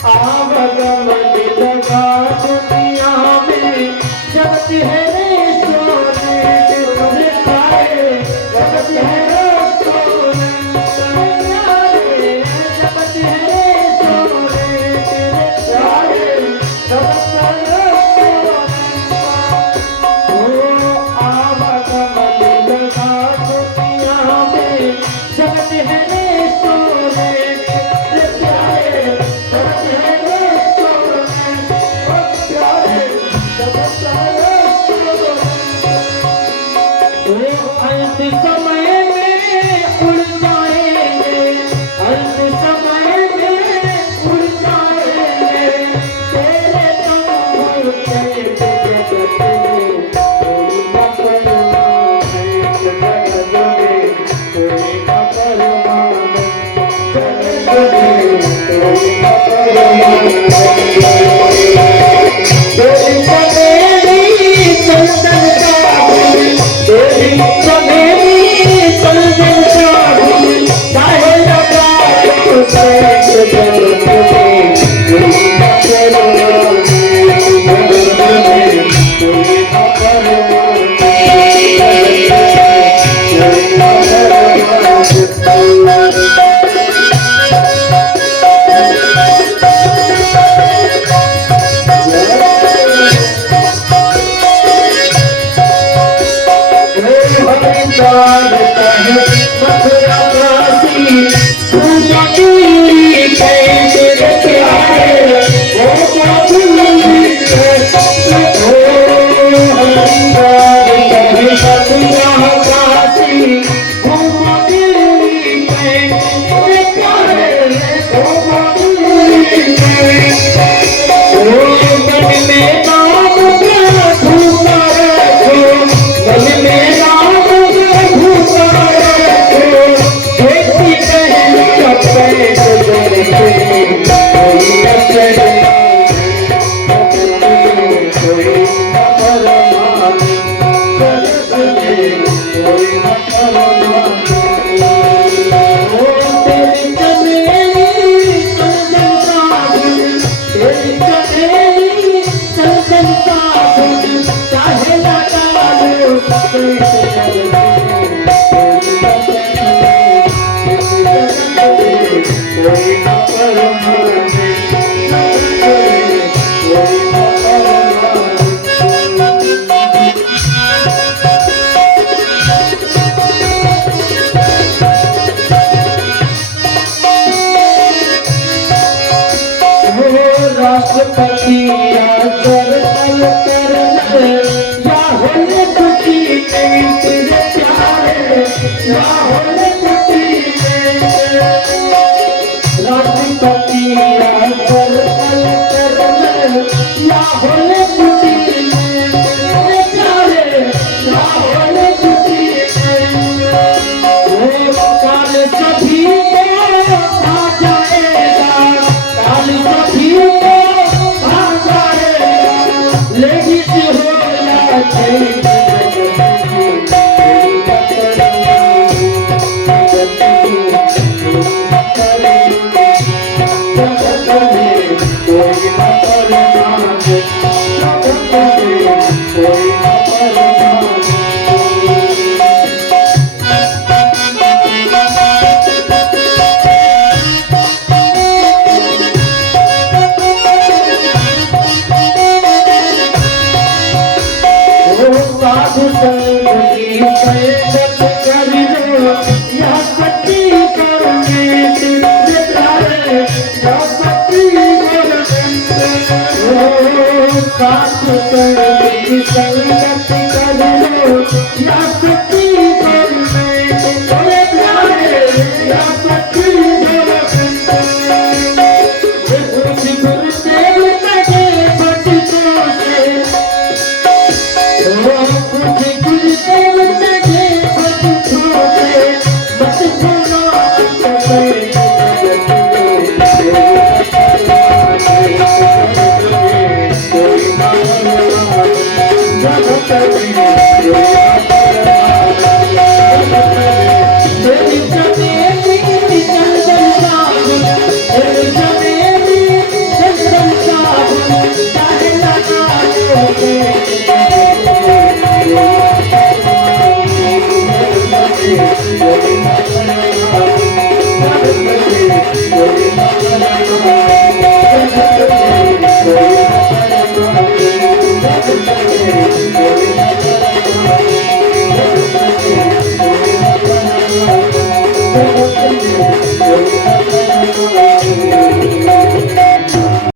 आवागमन लगा दुनिया में, जगत है रे सोने तेरे प्यारे, जगत है रे सोने प्यारे, जगत है रे सोने तेरे प्यारे, जगत है रे सोने। ओ आवागमन लगा दुनिया में, जगत है रे सोने तेरे प्यारे, जगत है रे सोने ओ प्यारे, जगत है रे सोने। ओ अंत समय में उड़ जाएंगे, अंत समय में उड़ जाएंगे, तेरे तंबू के जगत में कोई न परवाने, जगत में कोई न परवाने, जगत में कोई न परवाने। तेरी चमेली चंदन का फूल, तेरी चमेली चंदन का फूल, चाहे लगा उसे जगत में कोई न परवाने, जगत में कोई न परवाने, जगत में कोई न हरिद्वार कहे मथुरा काशी, पूजा पूरी तेरे प्यारे, ओ पूरी ओ हरिद्वार कहे मथुरा काशी, पूजा पूरी तेरे प्यारे, ओ पूरी ओ मन में नाम प्रभु का रखो, मन में नाम प्रभु का रखो, देखी पहली कपड़े गुजरते, कोई न चले कोई न परवाने, जगत में कोई न परवाने। ओ तेरी चमेली चंदन का फूल, तेरी चमेली चंदन का फूल, चाहे लगा लो उसे जगत में कोई न परवाने, कोई न परवाने, जगत में कोई न परवाने। राष्ट्रपति आदर तल करने, या होने खुशी में तेरे प्यारे, या होने खुशी में। राष्ट्रपति आदर तल करने, या होने खुशी में तेरे प्यारे, या होने खुशी में। ओ काल सभी को आ जाएगा, काल सभी को आ जाएगा, लेकिन होना चाहिए साधु संग की संगत कर लो, या सती करोगे तेरे प्यारे, या सती Thank you.